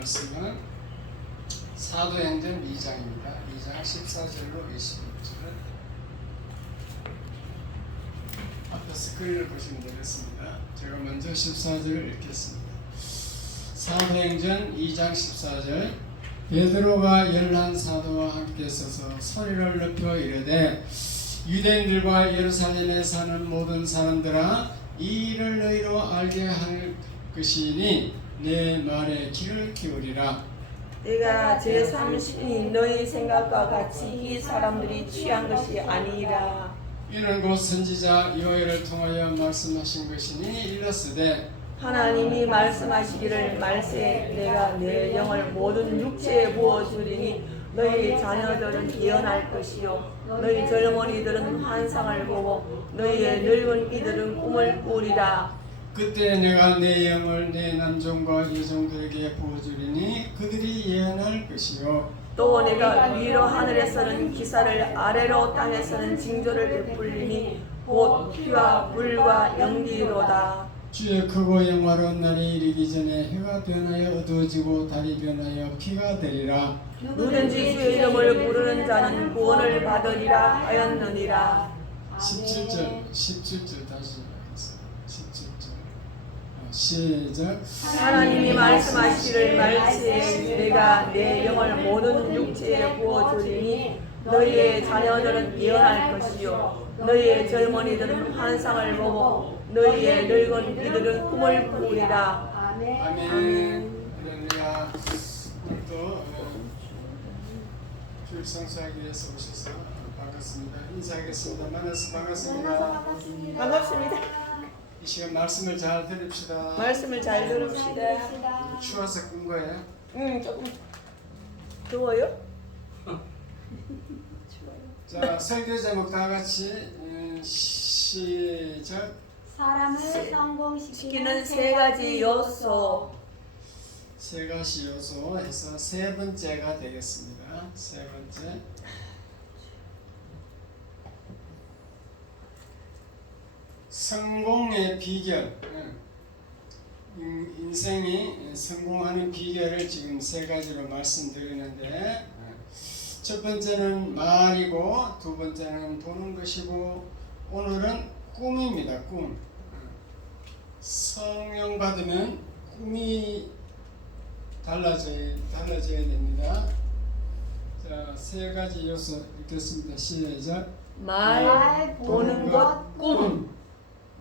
말씀은 사도행전 2장입니다. 2장 14절로 26절. 앞에 스크린을 보시면 되겠습니다. 제가 먼저 14절을 읽겠습니다. 사도행전 2장 14절. 베드로가 11사도와 함께 서서 소리를 높여 이르되 유대인들과 예루살렘에 사는 모든 사람들아, 이 일을 너희로 알게 할 것이니 내 말에 귀를 기울이라. 내가 제3신이 너희 생각과 같이 이 사람들이 취한 것이 아니라. 이는 곧 선지자 요엘을 통하여 말씀하신 것이니 일렀으되 하나님이 말씀하시기를 말세 내가 내 영을 모든 육체에 부어주리니 너희 자녀들은 예언할 것이요 너희 젊은이들은 환상을 보고 너희의 늙은 이들은 꿈을 꾸리라. 그때 내가 내 영을 내 남종과 여종들에게 부어주리니 그들이 예언할 것이요 또 내가 위로 하늘에서는 기사를 아래로 땅에서는 징조를 베풀리니 곧 피와 불과 연기로다. 주의 크고 영화로운 날이 이르기 전에 해가 변하여 어두워지고 달이 변하여 피가 되리라. 누구든지 주의 이름을 부르는 자는 구원을 받으리라 하였느니라. 17절 다시 하겠습니다. 17절 시작. 하나님이 말씀하시기를 말세 내가 내 영을 모든 육체에 부어주리니 너희의 자녀들은 예언할 것이요 너희의 젊은이들은 환상을 보고 너희의 늙은 이들은 꿈을 꾸리라. 아멘. 할렐루야. 오늘도 주일 성수하기 위해서 오셔서 반갑습니다. 인사하겠습니다. 만나서 반갑습니다. 반갑습니다. 이 시간 말씀을 잘 들읍시다. 말씀을 잘 들읍시다. 추워서 끈 거예요? 조금 더워요? 자, 설교 제목 다 같이 시작. 사람을 성공시키는 세 가지 요소. 세 가지 요소에서 세 번째가 되겠습니다. 세 번째. 성공의 비결. 인생이 성공하는 비결을 지금 세 가지로 말씀드리는데, 첫 번째는 말이고, 두 번째는 보는 것이고, 오늘은 꿈입니다. 꿈. 성령 받으면 꿈이 달라져야 됩니다. 자, 세 가지 요소 읽겠습니다. 시작. 말, 보는 것, 꿈.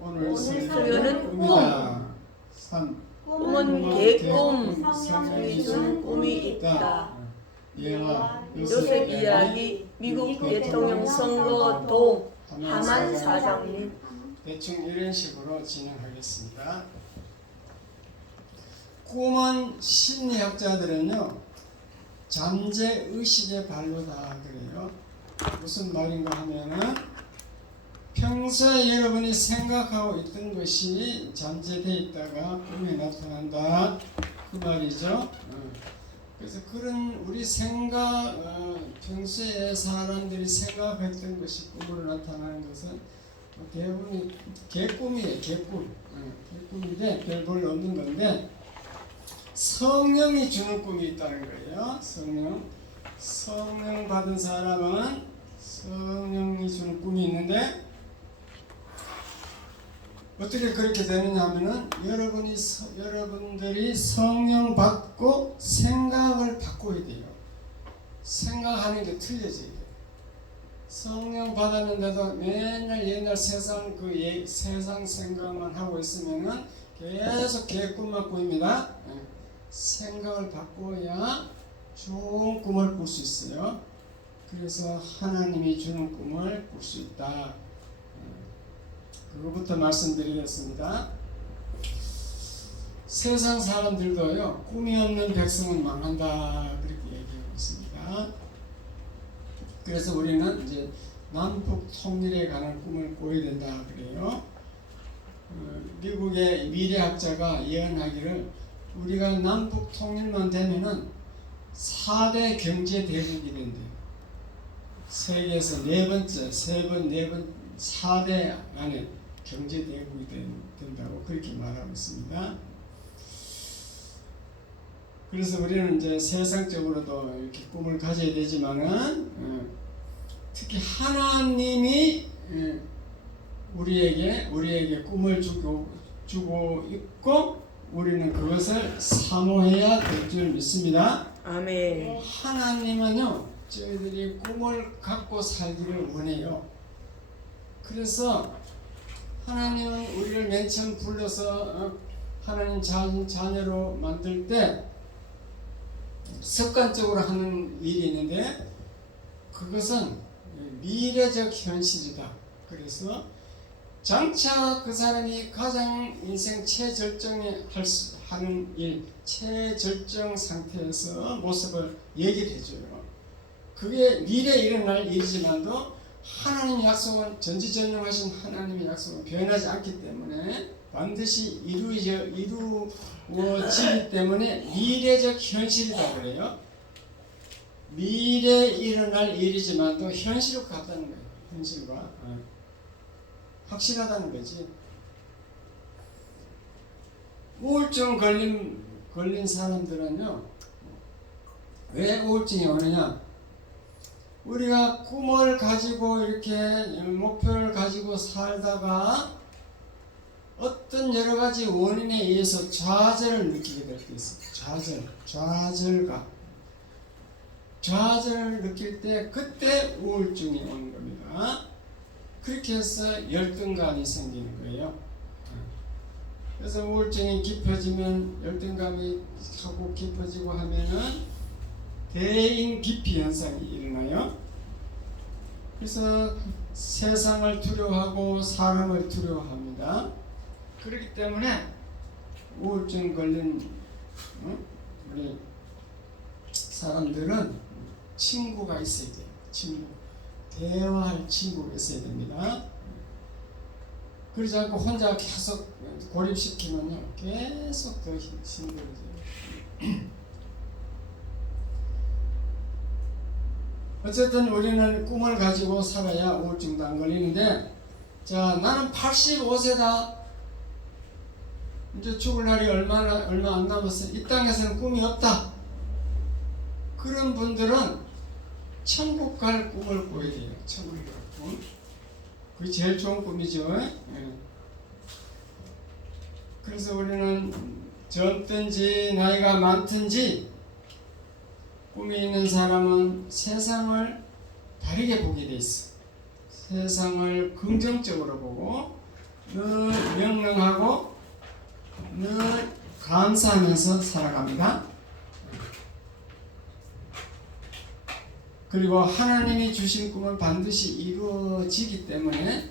오늘 설교는 꿈이다. 3. 꿈은 개꿈, 성령이 주는 꿈이 있다. 예와 요셉 이야기, 미국 대통령 선거 도움, 하만 사장님. 대충 이런 식으로 진행하겠습니다. 꿈은 심리학자들은요, 잠재의식의 발로다 그래요. 무슨 말인가 하면은 평소에 여러분이 생각하고 있던 것이 잠재되어 있다가 꿈에 나타난다 그 말이죠. 그래서 그런 우리 생각, 평소에 사람들이 생각했던 것이 꿈으로 나타나는 것은 대부분 개꿈이에요. 개꿈인데 별 볼일 없는 건데, 성령이 주는 꿈이 있다는 거예요. 성령 받은 사람은 성령이 주는 꿈이 있는데, 어떻게 그렇게 되느냐 하면은 여러분들이 성령 받고 생각을 바꿔야 돼요. 생각하는 게 틀려져야 돼요. 성령 받았는데도 맨날 옛날 세상 세상 생각만 하고 있으면은 계속 개꿈만 꾸입니다. 생각을 바꿔야 좋은 꿈을 꿀 수 있어요. 그래서 하나님이 주는 꿈을 꿀 수 있다. 그거부터 말씀드리겠습니다. 세상 사람들도요, 꿈이 없는 백성은 망한다 그렇게 얘기하고 있습니다. 그래서 우리는 이제 남북 통일에 관한 꿈을 꿔야 된다 그래요. 미국의 미래학자가 예언하기를 우리가 남북 통일만 되면은 4대 경제 대국이 된대요. 세계에서 4대 안에 경제 대국이 된다고 그렇게 말하고 있습니다. 그래서 우리는 이제 세상적으로도 이렇게 꿈을 가져야 되지만은 특히 하나님이 우리에게 꿈을 주고 있고 우리는 그것을 사모해야 될 줄 믿습니다. 아멘. 하나님은요 저희들이 꿈을 갖고 살기를 원해요. 그래서 하나님은 우리를 맨 처음 불러서 하나님 자녀로 만들 때 습관적으로 하는 일이 있는데 그것은 미래적 현실이다. 그래서 장차 그 사람이 가장 인생 최절정에 하는 일, 최절정 상태에서 모습을 얘기를 해줘요. 그게 미래에 일어날 일이지만도 하나님의 약속은 전지전능하신 하나님의 약속은 변하지 않기 때문에 반드시 이루어지기 때문에 미래적 현실이다 그래요. 미래에 일어날 일이지만도 현실로 같다는 거예요. 현실과 확실하다는 거지. 우울증 걸린 사람들은요 왜 우울증이 오느냐? 우리가 꿈을 가지고 이렇게 목표를 가지고 살다가 어떤 여러 가지 원인에 의해서 좌절을 느끼게 될 때 있어요. 좌절을 느낄 때 그때 우울증이 오는 겁니다. 그렇게 해서 열등감이 생기는 거예요. 그래서 우울증이 깊어지면 열등감이 하고 깊어지고 하면은 대인 기피 현상이 일어나요. 그래서 세상을 두려워하고 사람을 두려워합니다. 그렇기 때문에 우울증 걸린 우리 사람들은 친구가 있어야 돼요. 대화할 친구가 있어야 됩니다. 그러지 않고 혼자 계속 고립시키면요 계속 더 힘들어져요. 어쨌든 우리는 꿈을 가지고 살아야 우울증도 안 걸리는데, 자, 나는 85세다. 이제 죽을 날이 얼마 안 남았어. 이 땅에서는 꿈이 없다. 그런 분들은 천국 갈 꿈을 꿔야 돼요. 천국 갈 꿈. 그게 제일 좋은 꿈이죠. 그래서 우리는 젊든지 나이가 많든지 꿈이 있는 사람은 세상을 다르게 보게 돼 있어. 세상을 긍정적으로 보고 늘 명랑하고 늘 감사하면서 살아갑니다. 그리고 하나님이 주신 꿈은 반드시 이루어지기 때문에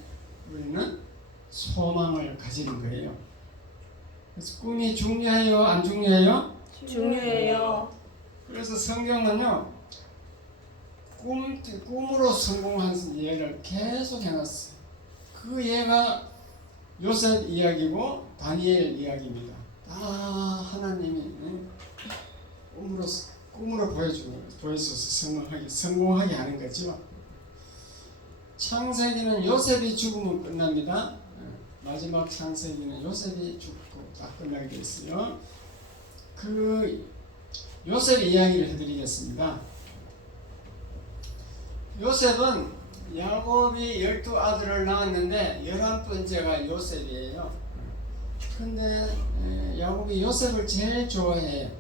우리는 소망을 가지는 거예요. 그래서 꿈이 중요해요? 안 중요해요? 중요해요. 그래서 성경은요 꿈으로 성공한 예를 계속 해놨어요. 그 예가 요셉 이야기고 다니엘 이야기입니다. 다 하나님이 꿈으로 보여줘서 성공하게 하는 거죠. 창세기는 요셉이 죽으면 끝납니다. 마지막 창세기는 요셉이 죽고 딱 끝나게 됐어요. 그 요셉의 이야기를 해드리겠습니다. 요셉은 야곱이 12아들을 낳았는데 11번째가 요셉이에요. 근데 야곱이 요셉을 제일 좋아해요.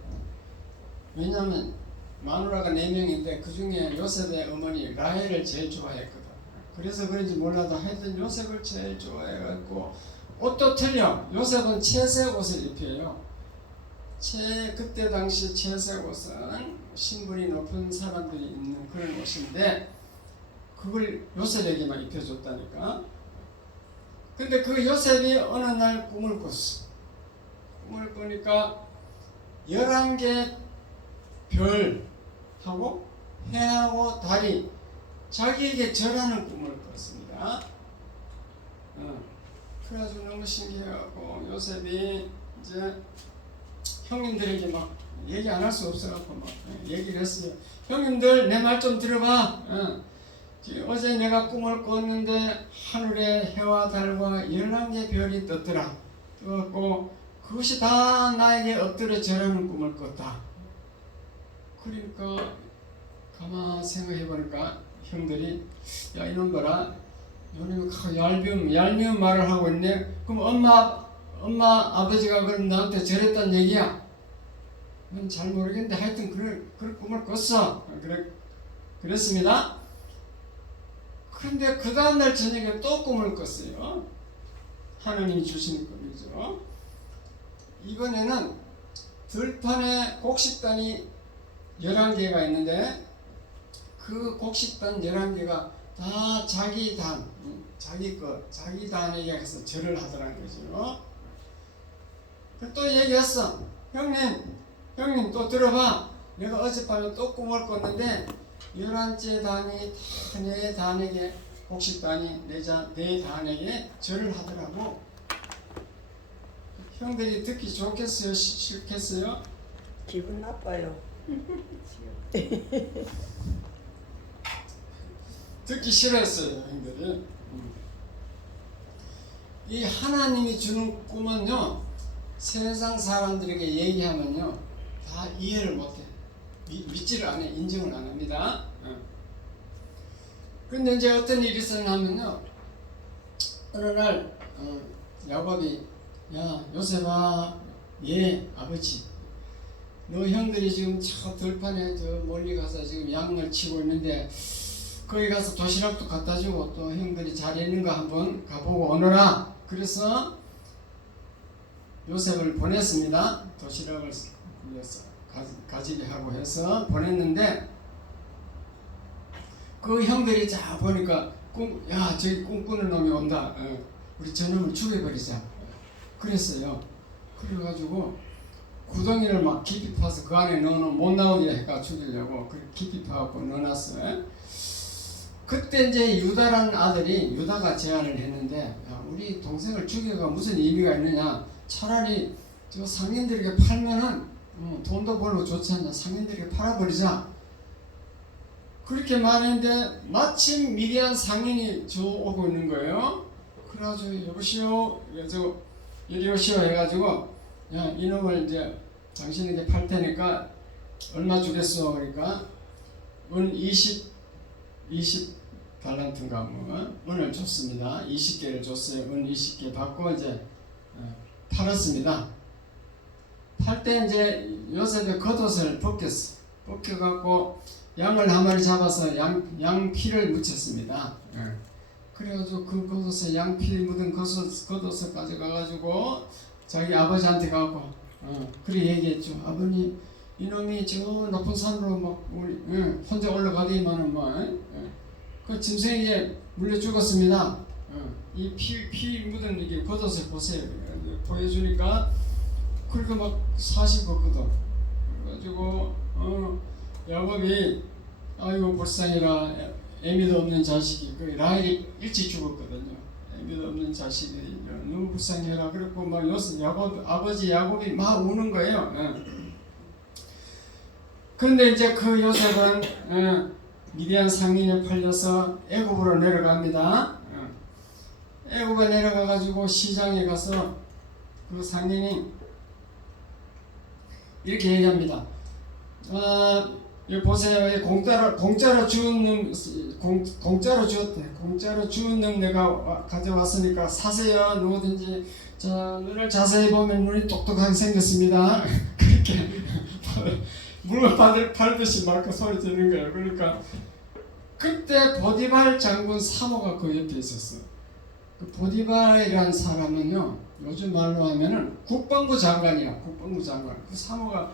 왜냐하면 마누라가 4명인데 그 중에 요셉의 어머니 라헬을 제일 좋아했거든. 그래서 그런지 몰라도 하여튼 요셉을 제일 좋아해갖고 옷도 틀려. 요셉은 채색 옷을 입혀요. 그때 당시 채색 옷은 신분이 높은 사람들이 입는 그런 옷인데 그걸 요셉에게만 입혀줬다니까. 근데 그 요셉이 어느 날 꿈을 꿨어. 꿈을 꾸니까 11개 별하고 해하고 달이 자기에게 절하는 꿈을 꿨습니다. 그래가지고 너무 신기해갖고 요셉이 이제 형님들에게 막 얘기 안 할 수 없어갖고 막 얘기를 했어요. 형님들 내 말 좀 들어봐. 어제 내가 꿈을 꿨는데 하늘에 해와 달과 11개 별이 떴더라. 떠갖고 그것이 다 나에게 엎드려 절하는 꿈을 꿨다. 그러니까 가만 생각해 보니까 형들이 야 이놈 봐라 요놈이 얄미운 말을 하고 있네. 그럼 엄마 아버지가 그럼 나한테 저랬단 얘기야? 난 잘 모르겠는데 하여튼 그런 꿈을 꿨어. 그랬습니다. 그런데 그 다음날 저녁에 또 꿈을 꿨어요. 하나님이 주시는 꿈이죠. 이번에는 들판에 곡식단이 11개가 있는데 그 곡식단 11개가 다 자기 단에게 가서 절을 하더라는 거죠. 또 얘기했어. 형님 또 들어봐. 내가 어젯밤에 또 꿈을 꿨는데 11째 단이 내 단에게 곡식단이 내 단에게 절을 하더라고. 형들이 듣기 좋겠어요? 싫겠어요? 기분 나빠요. 듣기 싫었어요, 형들이. 이 하나님이 주는 꿈은요, 세상 사람들에게 얘기하면요, 다 이해를 못해. 믿지를 않아, 인정을 안 합니다. 근데 이제 어떤 일이 있었냐면요, 어느 날, 야곱이, 야, 요셉아, 예, 아버지. 너 형들이 지금 저 들판에 저 멀리 가서 지금 양을 치고 있는데, 거기 가서 도시락도 갖다 주고 또 형들이 잘 있는가 한번 가보고 오너라. 그래서 요셉을 보냈습니다. 도시락을 가지게 하고 해서 보냈는데 그 형들이 자 보니까 야 저기 꿈꾸는 놈이 온다. 우리 저놈을 죽여버리자. 그랬어요. 그래가지고 구덩이를 막 깊이 파서 그 안에 넣어놓으면 못 나오게 해가 죽이려고 깊이 파갖고 넣어놨어요. 그때 이제 유다라는 아들이 유다가 제안을 했는데 야, 우리 동생을 죽여가 무슨 의미가 있느냐. 차라리 저 상인들에게 팔면은 돈도 벌고 좋지 않냐. 상인들에게 팔아버리자. 그렇게 말했는데 마침 미디안 상인이 저 오고 있는 거예요. 그래가지고 여보시오 이리 오시오 해가지고 야 이놈을 이제 당신에게 팔 테니까 얼마 주겠어. 그러니까 은 20 달란트인가 뭐 은을 줬습니다. 20개를 줬어요. 은 20개 받고 이제 팔았습니다. 팔 때 이제 요셉의 겉옷을 벗겨갖고 양을 한 마리 잡아서 양 피를 묻혔습니다. 그래가지고 그 겉옷에 양 피 묻은 겉옷을 가져가가지고 자기 아버지한테 가고 그래 얘기했죠. 아버님 이놈이 저 높은 산으로 막 혼자 올라가더니만은 그 짐승에게 물려 죽었습니다. 이 피 묻은 이게 겉옷을 보세요. 보여주니까 그렇게 막 사실 거거든. 그래가지고 야곱이 아이고 불쌍해라. 애미도 없는 자식이 라헬이 일찍 죽었거든요. 애미도 없는 자식이 너무 불쌍해라. 그랬고 막 아버지 야곱이 막 우는 거예요. 그런데 이제 그 요셉은 미디안 상인에 팔려서 애굽으로 내려갑니다. 애굽에 내려가가지고 시장에 가서 그 상인이 이렇게 얘기합니다. 여기 보세요. 공짜로 주운 놈 내가 가져왔으니까 사세요. 누구든지. 자, 눈을 자세히 보면 눈이 똑똑하게 생겼습니다. 그렇게 물건 팔듯이 막 소리 지르는 거예요. 그러니까 그때 보디발 장군 사모가 그 옆에 있었어. 그 보디발이라는 사람은요, 요즘 말로 하면은 국방부 장관이야. 국방부 장관. 그 사모가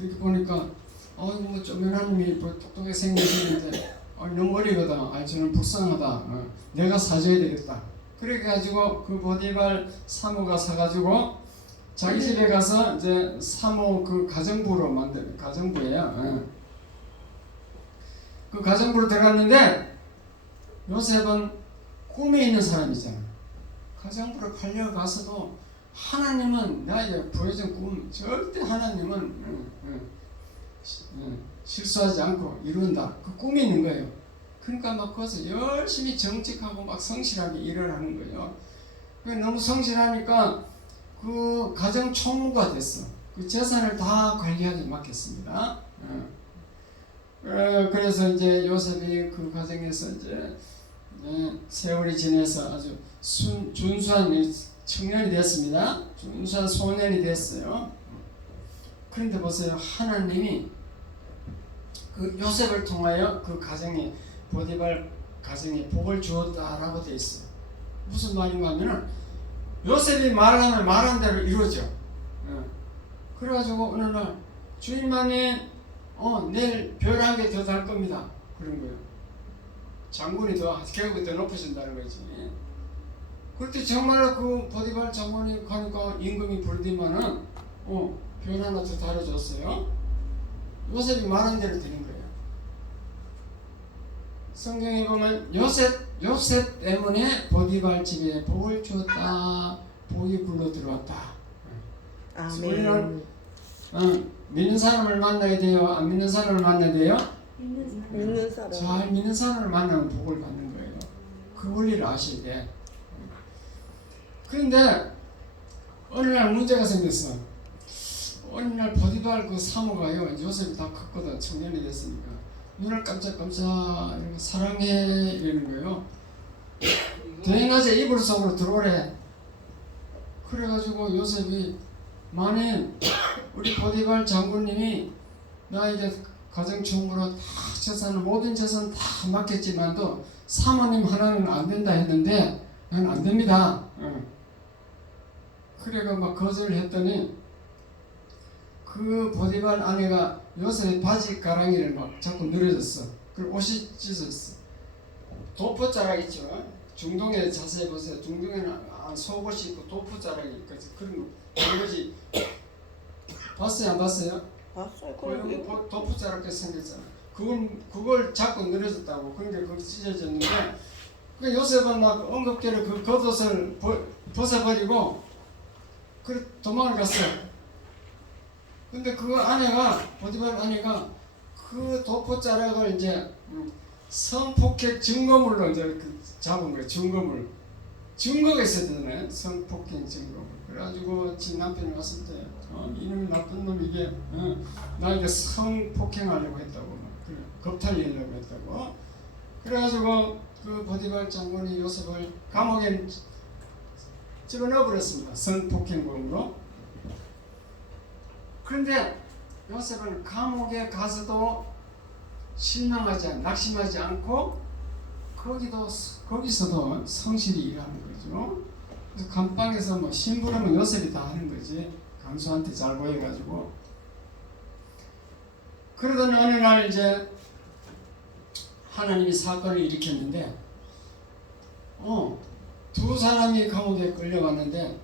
이렇게 보니까 뭐 쪼면한 놈이 똑똑하게 생기시는데 너무 어리거든. 저는 불쌍하다. 내가 사줘야 되겠다. 그래가지고 그 보디발 사모가 사가지고 자기 집에 가서 이제 사모 그 가정부로 만든 가정부예요. 그 가정부로 들어갔는데 요셉은 꿈에 있는 사람이잖아. 가정부로 팔려가서도 하나님은 나에게 보여준 꿈 절대 하나님은 실수하지 않고 이룬다. 그 꿈이 있는 거예요. 그러니까 막 거기서 열심히 정직하고 막 성실하게 일을 하는 거예요. 너무 성실하니까 그 가정 총무가 됐어. 그 재산을 다 관리하게 맡겼습니다. 그래서 이제 요셉이 그 과정에서 이제 세월이 지내서 아주 준수한 청년이 됐습니다. 준수한 소년이 됐어요. 그런데 보세요. 하나님이 그 요셉을 통하여 그 가정에 보디발 가정에 복을 주었다라고 되어 있어요. 무슨 말인가 하면은 요셉이 말하면 말한 대로 이루어져. 그래가지고 어느 날 주인만이 내일 별 한 개 더 달 겁니다. 그런 거예요. 장군이 계급이 더 높아진다는 거지. 그때 정말로 그 보디발 장군이 가니까 임금이 부르더만은 별 하나 더 달아줬어요. 요셉이 말한 대로 되는 거예요. 성경에 보면 요셉 때문에 보디발 집에 복을 주었다. 복이 굴러 들어왔다. 우리는 믿는 사람을 만나야 돼요? 안 믿는 사람을 만나야 돼요? 믿는 사람. 잘 믿는 사람을 만나면 복을 받는 거예요. 그 원리를 아셔야 돼. 그런데 어느 날 문제가 생겼어. 어느 날 보디발 그 사모가요. 요셉이 다 컸거든. 청년이 됐으니까. 눈을 깜짝깜짝 사랑해 이러는 거예요. 대낮에 이불 속으로 들어오래. 그래가지고 요셉이 만인 우리 보디발 장군님이 나에게 가정총무로 다 재산을 모든 재산 다 맡겼지만도 사모님 하나는 안 된다 했는데 난 안 됩니다. 그래가 막 거절을 했더니 그 보디발 아내가 요셉의 바지 가랑이를 막 자꾸 늘어졌어. 그리고 옷이 찢어졌어. 도포자락 있죠. 중동에 자세히 보세요. 중동에는 속옷이 있고 도포자락이 있거든. 그런 거지. 봤어요? 안 봤어요? 봤어요. 그리고 도포자락게 생겼잖아. 그걸 자꾸 늘어졌다고. 그러니까 그게 찢어졌는데 그 요셉은 막 엉겁게를 그 겉옷을 벗어버리고 그 도망을 갔어. 근데 그 아내가 보디발 아내가 그 도포자락을 이제 성폭행 증거물로 이제 잡은 거예요. 증거가 있어야 되잖아요. 성폭행 증거물. 그래가지고 지 남편이 왔을 때 이놈이 나쁜 놈 이게 나에게 성폭행하려고 했다고 그래, 겁탈리려고 했다고. 그래가지고 그 보디발 장군이 요셉을 감옥에 집어넣어 버렸습니다. 성폭행범으로. 그런데 요셉은 감옥에 가서도 낙심하지 않고 거기서도 성실히 일하는 거죠. 그래서 감방에서 뭐 심부름은 요셉이 다 하는 거지. 강수한테 잘 보여가지고. 그러던 어느 날 이제 하나님이 사건을 일으켰는데 두 사람이 감옥에 끌려왔는데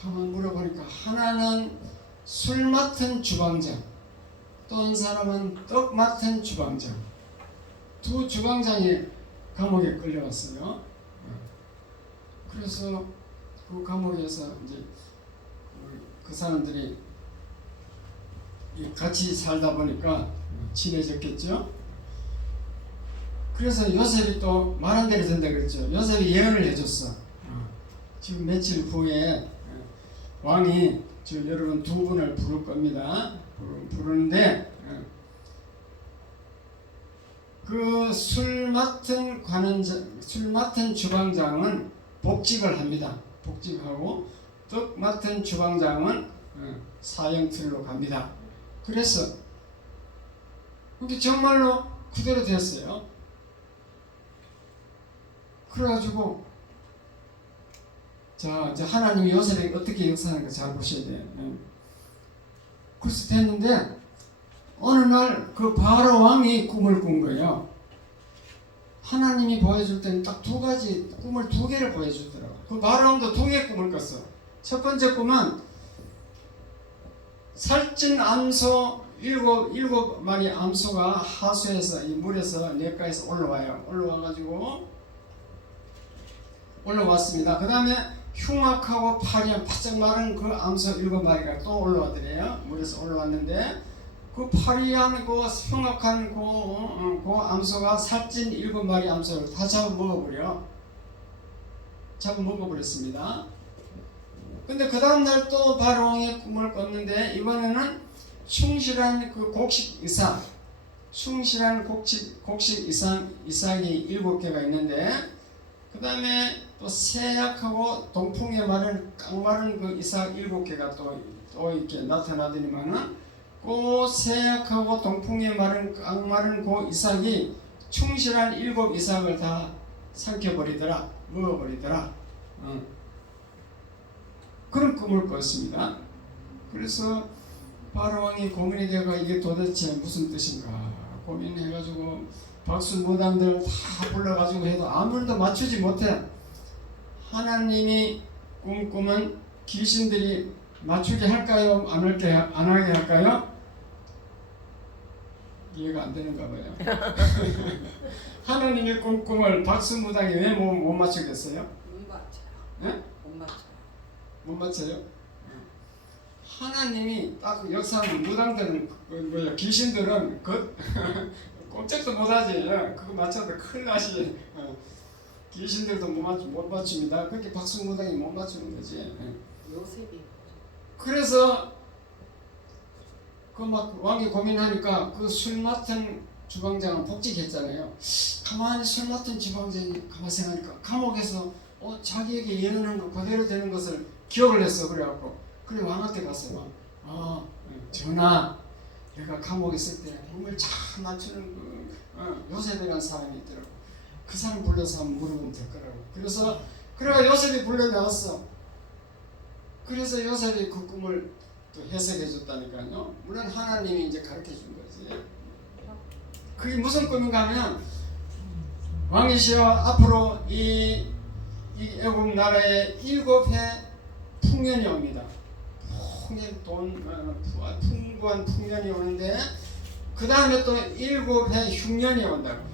가만 물어보니까 하나는 술 맡은 주방장, 또 한 사람은 떡 맡은 주방장. 두 주방장이 감옥에 끌려왔어요. 그래서 그 감옥에서 이제 그 사람들이 같이 살다 보니까 친해졌겠죠. 그래서 요셉이 또 말한 대로 된다 그랬죠. 요셉이 예언을 해줬어. 지금 며칠 후에 왕이 지금 여러분 두 분을 부를 겁니다. 부르는데 그 술 맡은 주방장은 복직을 합니다. 복직하고 떡 맡은 주방장은 사형틀로 갑니다. 그래서 그게 정말로 그대로 됐어요. 그래가지고 자 이제 하나님이 요셉에게 어떻게 역사하는가 잘 보셔야 돼요. 그래서 됐는데 어느 날 그 바로 왕이 꿈을 꾼 거예요. 하나님이 보여줄 때는 딱 두 가지 꿈을 두 개를 보여주더라고요. 그 바로 왕도 두 개의 꿈을 꿨어. 첫 번째 꿈은 살찐 암소 일곱 마리 암소가 하수에서 이 물에서 냇가에서 올라왔습니다. 그 다음에 흉악하고 파리한 바짝 마른 그 암소 7마리가 또 올라왔더래요. 물에서 올라왔는데 그 파리한 그 흉악한 그 암소가 살찐 7마리 암소를 다 잡아먹어버렸습니다. 근데 그 다음날 또 바로왕의 꿈을 꿨는데 이번에는 충실한 그 곡식 의사 충실한 곡식 이삭이 7개가 있는데 그 다음에 또 새약하고 동풍에 마른 깡마른 그 이삭 7개가 또 이렇게 나타나더니만은 그 새약하고 동풍에 마른 깡마른 그 이삭이 충실한 7 이삭을 다 삼켜버리더라, 먹어버리더라. 그런 꿈을 꿨습니다. 그래서 바로왕이 고민이 되가 이게 도대체 무슨 뜻인가 고민해가지고 박수무당들 다 불러가지고 해도 아무도 맞추지 못해. 하나님이 꿈꾸면 귀신들이 맞추게 할까요? 안 하게 할까요? 이해가 안 되는가 봐요. 하나님의 꿈을 박수무당이 왜 못 맞추겠어요? 못 맞춰요. 네? 못 맞춰요. 못 맞춰요? 하나님이 딱 역사하는 무당들은 귀신들은 꼼짝도 못하지. 그거 맞춰도 큰일 나시. 귀신들도 못 맞춥니다. 그렇게 박수무당이 못 맞추는 거지. 요셉이 그래서 그 막 왕이 고민하니까 그 술 맡은 주방장은 복직했잖아요. 가만히 술 맡은 주방장이 가만히 생각하니까 감옥에서 자기에게 예언한 거 그대로 되는 것을 기억을 했어. 그래갖고 그래 왕한테 갔어요. 전하, 내가 감옥에 있을 때 꿈을 잘 맞추는 그 요셉이라는 사람이 있더라고. 그 사람 불러서 한번 물어보면 될 거라고. 그래서 그래가 요셉이 불러 나왔어. 그래서 요셉이 그 꿈을 또 해석해 줬다니까요. 물론 하나님이 이제 가르쳐 준 거지. 그게 무슨 꿈인가 하면 왕이시여 앞으로 이 애국 나라에 7해 풍년이 옵니다. 풍부한 풍년이 오는데 그 다음에 또 7해 흉년이 온다고.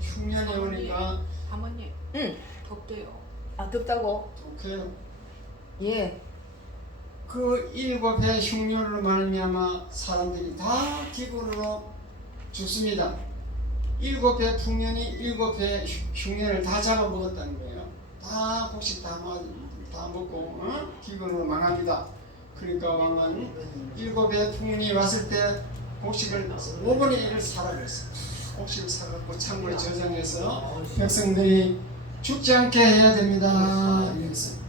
흉년이 오니까 아버님 응. 덥대요. 아 덥다고? 좋게요. 예. 그 7해 흉년으로 말미암아 사람들이 다 기근으로 죽습니다. 7해 풍년이 7해 흉년을 다 잡아먹었다는 거예요. 다 곡식 다 먹고 기근으로 망합니다. 그러니까 왕은 7해 풍년이 왔을 때 곡식을 5분의 1을 사라 그랬어요. 곡식을 사갖고 창고에 저장해서 백성들이 죽지 않게 해야 됩니다. 이랬어요.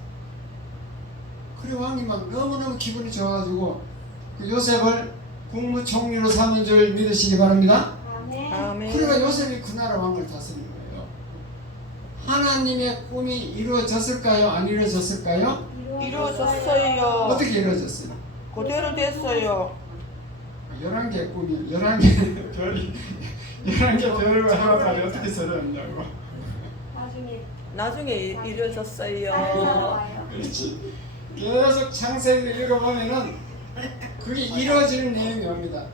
그래 왕이 막 너무너무 기분이 좋아가지고 그 요셉을 국무총리로 삼은 줄 믿으시기 바랍니다. 아멘. 아멘. 그래가 요셉이 그 나라 왕을 다스린 거예요. 하나님의 꿈이 이루어졌을까요? 안 이루어졌을까요? 이루어졌어요. 어떻게 이루어졌어요? 그대로 됐어요. 11개 꿈이 11개 별이 11개 별을 하나까지 어떻게 설었냐고. 나중에 이루어졌어요. 나와요. 그렇지. 계속 창세기를 읽어보면은 그게 이루어지는 내용이 옵니다.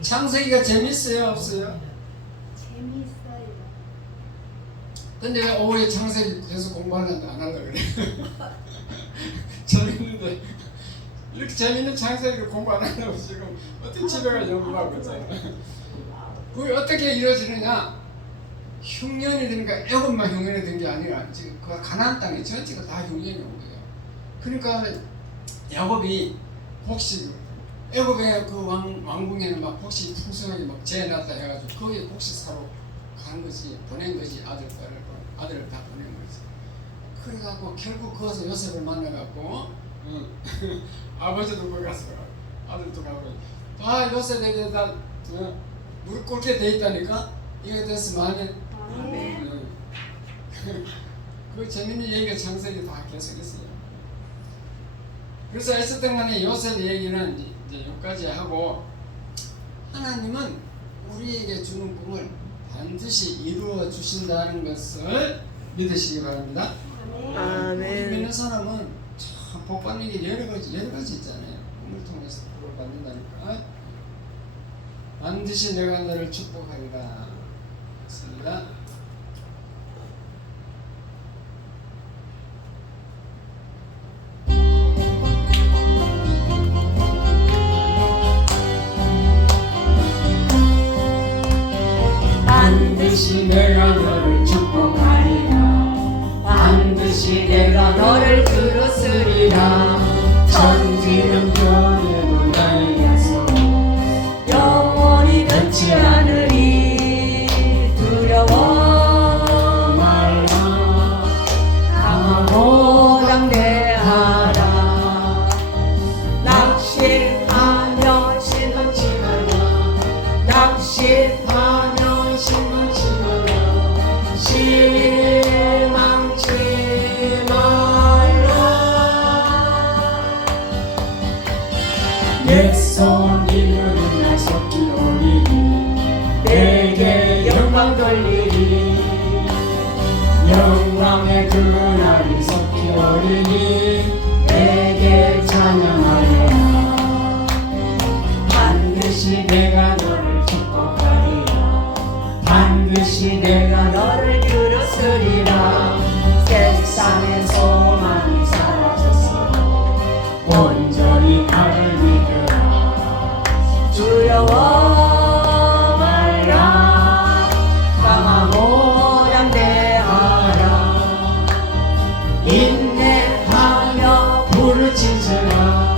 창세기가 재밌어요, 없어요? 재미있어요. 근데 왜 오후에 창세기 계속 공부하는데 안 하려고 그래? 재밌는데 이렇게 재밌는 창세기를 공부 안 하려고 지금 어떻게 집에 가 연구하고 있잖아. 그게 어떻게 이루어지느냐? 흉년이든가 애굽만 흉년이 된 게 아니라 지금 그 가나안 땅에 전체가 다 흉년이 온 거예요. 그러니까 야곱이 곡식 애굽의 그 왕궁에는 막 곡식 풍성하게 막 재놨다 해가지고 거기에 곡식 사러 간 것이 보낸 것이 아들을 다 보낸 거지. 그래갖고 결국 거기서 요셉을 만나갖고 아버지도 거기 가서 아들도 가고 다 요셉에게 다 무릎 꿇게 돼 있다니까. 이게 됐으면 안에 그 재밌는 얘기가 창세기 다 계속했어요. 그래서 에스더 간의 요셉 얘기는 이제 여기까지 하고 하나님은 우리에게 주는 꿈을 반드시 이루어 주신다는 것을 믿으시기 바랍니다. 아멘. 믿는 사람은 참 복 받는 게 여러 가지 있잖아요. 꿈을 통해서 복을 받는다니까. 반드시 내가 너를 축복하리라. 있습니다. 반드시 내가 너를 축복하리라. 반드시 내가 너를 들었으리라. 천지는 변해도 나의 약속 낙심하며 실망치 말라 낙심하며 실망치 말라 실망치 말라 내 손 이루는 날 섞기 오리니 내게 영광 돌리리 영광의 그날이 섞기 오리니 내게 찬양하리라 반드시 내가 너를 축복하리라 반드시 내가 너를 들었으리라 세상의 소망이 사라졌어 온전히 나를 믿으라 두려워 말라 강하고 담대하라 인내하며 부르짖으라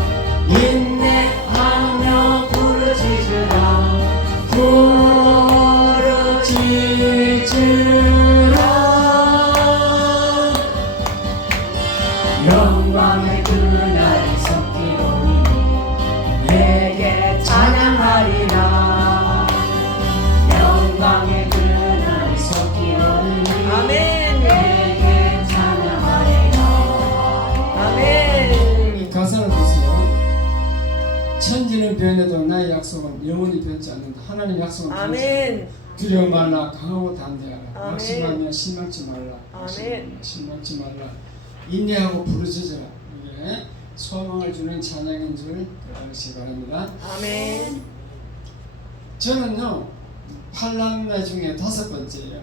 인내하며 부르짖으라 부르짖으라 영광의 그날이 섞이오니 내게 찬양하리라 영광의 그날이 섞이오니 아멘 내게 찬양하리라 아멘 가사를 보세요. 천지는 변해도 나의 약속은 영원히 변치 않는다. 하나님 약속은 변치 않는다. 아멘 두려워 말라 강하고 담대하라 아멘. 낙심하며 실망치 말라 아멘. 실망치 말라 인내하고 부르짖으라. 이게 소망을 주는 찬양인 줄 알으시기 바랍니다. 아멘 저는요 팔남매 중에 5번째예요.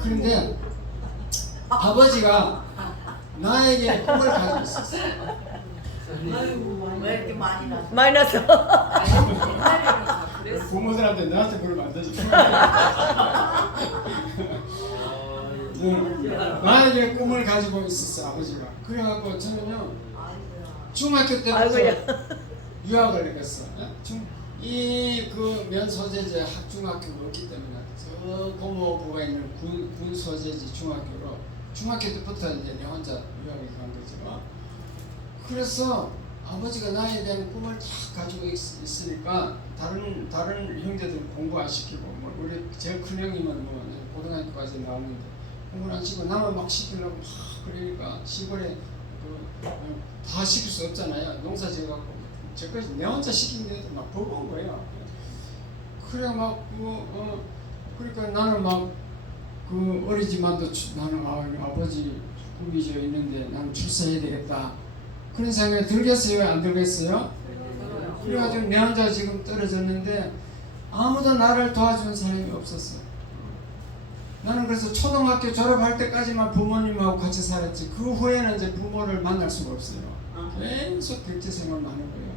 그런데 아버지가 나에게 꿈을 가지고 있었어요. 왜 이렇게 많이 났어? 마이너스 부모들한테 나한테 그러면 안 되지. 나에게 꿈을 가지고 있었어 아버지가. 그래갖고 저는요 중학교 때부터 아이고야 유학을 했어. 이그 면소재지 학중학교가 없기 때문에 저 고모부가 있는 군 소재지 중학교로 중학교 때부터 이제 내 혼자 유학을 간 거죠. 그래서 아버지가 나에 대한 꿈을 다 가지고 있으니까 다른 형제들 공부 안 시키고 뭐 우리 제일 큰 형님은 뭐 고등학교까지 나왔는데 공부 안 시키고 나만 막 시키려고 막 그러니까 시골에 다 시킬 수 없잖아요. 농사 지어갖고 저까지 내 혼자 시키는데도 막 버거운 거예요. 그래 막 그러니까 나는 막 그 어리지만도 나는 아버지 꿈이 저 있는데 나는 출세해야 되겠다. 그런 생각이 들겠어요? 안 들겠어요? 그래가지고 내 혼자 지금 떨어졌는데 아무도 나를 도와주는 사람이 없었어. 나는 그래서 초등학교 졸업할 때까지만 부모님하고 같이 살았지 그 후에는 이제 부모를 만날 수가 없어요. 계속 객지 생활만 하는 거예요.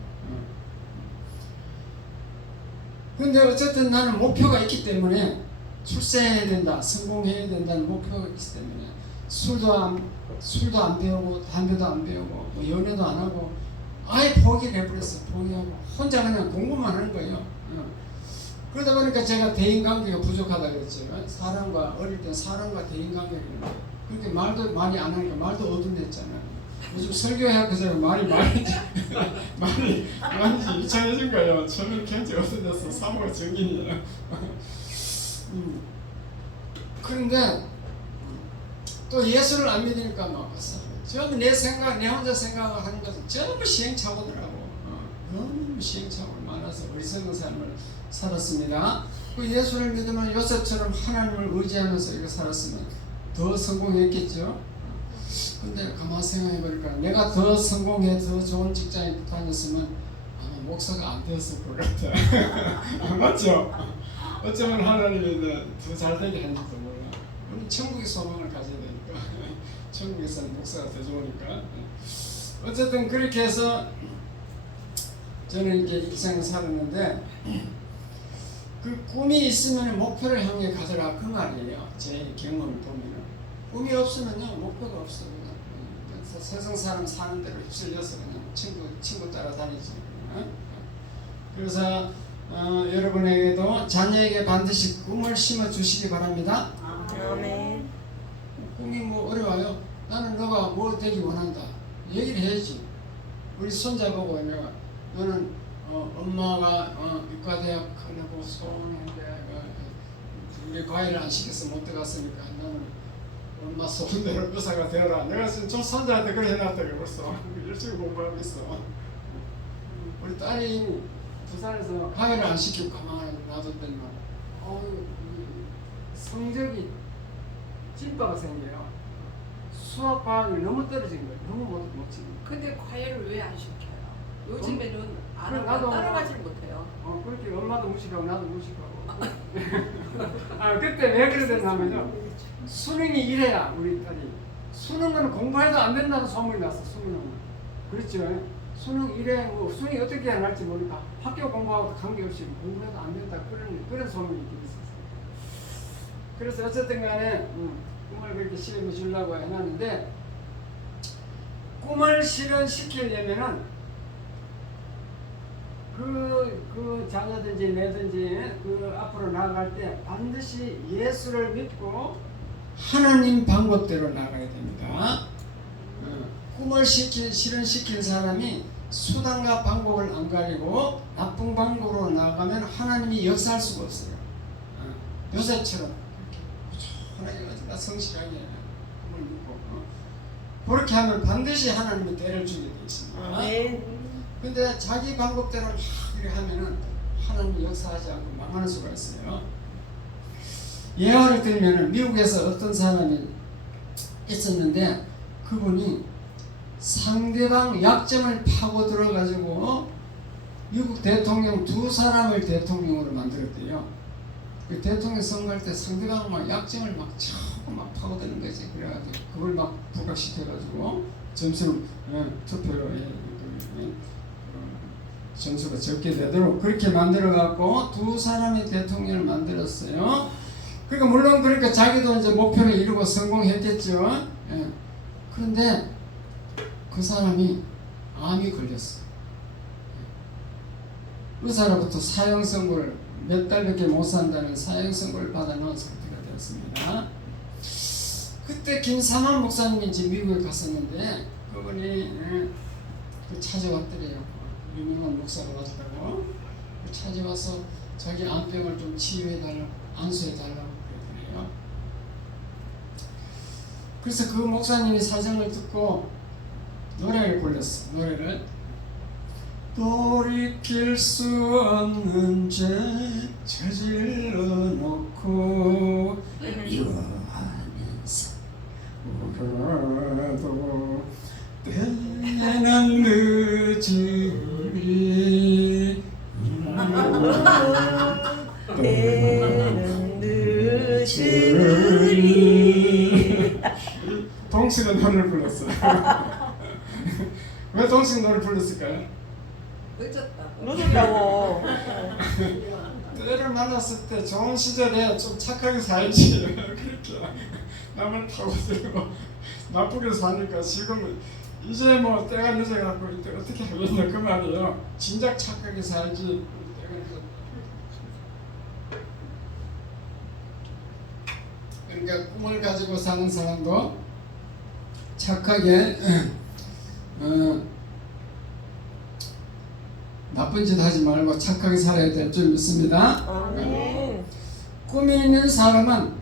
근데 어쨌든 나는 목표가 있기 때문에 출세해야 된다, 성공해야 된다는 목표가 있기 때문에 술도 안 배우고 담배도 안 배우고 뭐 연애도 안 하고 아예 포기를 해버렸어. 포기하고 혼자 그냥 공부만 하는 거예요. 그러다 보니까 제가 대인관계가 부족하다 그랬죠. 사람과 어릴 때 사람과 대인관계가 있는데 그렇게 말도 많이 안 하니까 말도 어둔댔잖아요. 요즘 설교해갖고 제가 말이 많이 이상해진 거예요. 저는 굉장히 어둔댔어. 사모가 정인이에요. 그런데 또 예수를 안 믿으니까 막 전부 내 혼자 생각하는 것은 전부 시행착오더라고. 너무 시행착오가 많아서 어리석은 삶을 살았습니다. 그 예수를 믿으면 요셉처럼 하나님을 의지하면서 이렇게 살았으면 더 성공했겠죠. 근데 가만 생각해보니까 내가 더 성공해 더 좋은 직장에 다녔으면 아마 목사가 안 되었을 것 같아. 맞죠? 어쩌면 하나님이 더 잘되게 한지도 몰라. 우리 천국의 소망을 가져야 되니까. 천국에서는 목사가 더 좋으니까. 어쨌든 그렇게 해서 저는 이제 일생을 살았는데 그 꿈이 있으면 목표를 향해 가더라 그 말이에요. 제 경험을 보면은 꿈이 없으면요 목표가 없어. 그냥 세상 사람 사는 대로 휩쓸려서 그냥 친구 따라다니지. 그래서 여러분에게도 자녀에게 반드시 꿈을 심어 주시기 바랍니다. 아멘 꿈이 뭐 어려워요? 나는 너가 뭐 되기 원한다. 얘기를 해야지. 우리 손자 보고 내가 너는 엄마가 이과대학 가려고 소원했는데 우리 과외를 안 시켜서 못 들어갔으니까 나는 엄마 소원대로 의사가 되어라. 내가 지금 저 손자한테 그래 해놨다고 벌써 열심히 공부하고 있어. 우리 딸이 부산에서 과외를 안 시키고 가만히 놔뒀더니만 성적이 찐빠가 생겨요. 수학 과학이 너무 떨어진 거예요. 너무 못 치는 거예요. 근데 과외를 왜 안 시켜요? 요즘에는 안 그래, 하면 나도- 따라가질 못해요. 그렇게 엄마도 무식하고 나도 무식하고. 그때 왜 그러냐면요. 수능이 이래야 우리 딸이 수능은 공부해도 안 된다는 소문이 났어. 수능은 그렇죠. 수능 이래 뭐 수능이 어떻게 할지 모르니까 학교 공부하고 관계없이 공부해도 안 된다 그런 소문이 있긴 있었어요. 그래서 어쨌든 간에 꿈을 그렇게 실현해 주려고 해놨는데 꿈을 실현시키려면은 그 자녀든지 내든지 그 앞으로 나아갈 때 반드시 예수를 믿고 하나님 방법대로 나가야 됩니다. 꿈을 실현시킨 사람이 수단과 방법을 안 가리고 나쁜 방법으로 나가면 하나님이 역사할 수가 없어요. 요셉처럼 하나님 어디가 성실하게 꿈을 믿고 그렇게 하면 반드시 하나님이 때를 주게 되어 있습니다. 아멘. 근데 자기 방법대로 막 이렇게 하면은 하나님이 역사하지 않고 망하는 수가 있어요. 예화를 들면은 미국에서 어떤 사람이 있었는데 그분이 상대방 약점을 파고 들어가지고 미국 대통령 2사람을 대통령으로 만들었대요. 그 대통령 선거할 때 상대방 막 약점을 막 자꾸 막 파고드는 거지. 그래가지고 그걸 막 부각시켜가지고 점수를 투표로 점수가 적게 되도록 그렇게 만들어갖고 2사람의 대통령을 만들었어요. 그러니까 물론 그러니까 자기도 이제 목표를 이루고 성공했겠죠. 그런데 그 사람이 암이 걸렸어. 의사로부터 사형 선고를 몇 달밖에 못 산다는 사형 선고를 받아놓은 상태가 되었습니다. 그때 김삼환 목사님이 이제 미국에 갔었는데 그분이 찾아왔더래요. 유명한 목사가 왔다고 찾아와서 자기 암병을 좀 치유해달라고 안수해달라고 그러더래요. 그래서 그 목사님이 사정을 듣고 노래를 불렀어. 노래를 돌이킬 수 없는 죄 저질러 놓고 미워하면서 울어도 때는 늦으리 때는 늦으리. 동식은 노래를 불렀어요. 왜 동식 노래를 불렀을까요? 늦었다고. 때를 만났을 때 좋은 시절에 좀 착하게 살지 그렇게 남을 파고들고 나쁘게 사니까 지금은 이제 뭐 때가 늦어갖고 어떻게 하겠냐 그 말이에요. 진작 착하게 살지 때가 늦었다. 그러니까 꿈을 가지고 사는 사람도 착하게 나쁜 짓 하지 말고 착하게 살아야 될 줄 믿습니다. 아멘. 꿈이 있는 사람은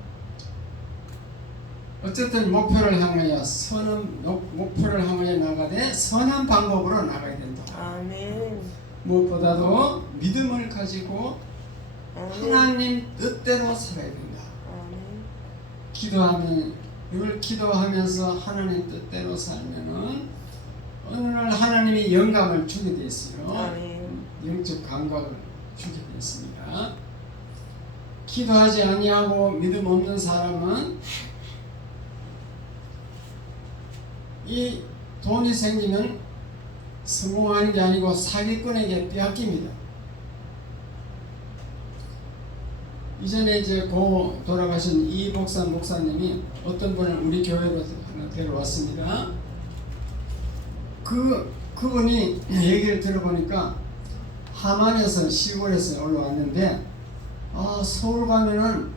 어쨌든 목표를 향하여 목표를 향하여 나가되 선한 방법으로 나가야 된다. 아멘. 무엇보다도 믿음을 가지고 하나님 뜻대로 살아야 된다. 아멘. 늘 기도하면서 하나님 뜻대로 살면은 어느 날 하나님이 영감을 주게 돼 있어요. 아멘. 영적 감각을 주게 돼 있습니다. 기도하지 아니하고 믿음 없는 사람은 이 돈이 생기면 성공하는 게 아니고 사기꾼에게 빼앗깁니다. 이전에 이제 고 돌아가신 이복산 목사님이 어떤 분을 우리 교회로 하나 데려왔습니다. 그분이 얘기를 들어보니까 하만에서 시골에서 올라왔는데 서울 가면은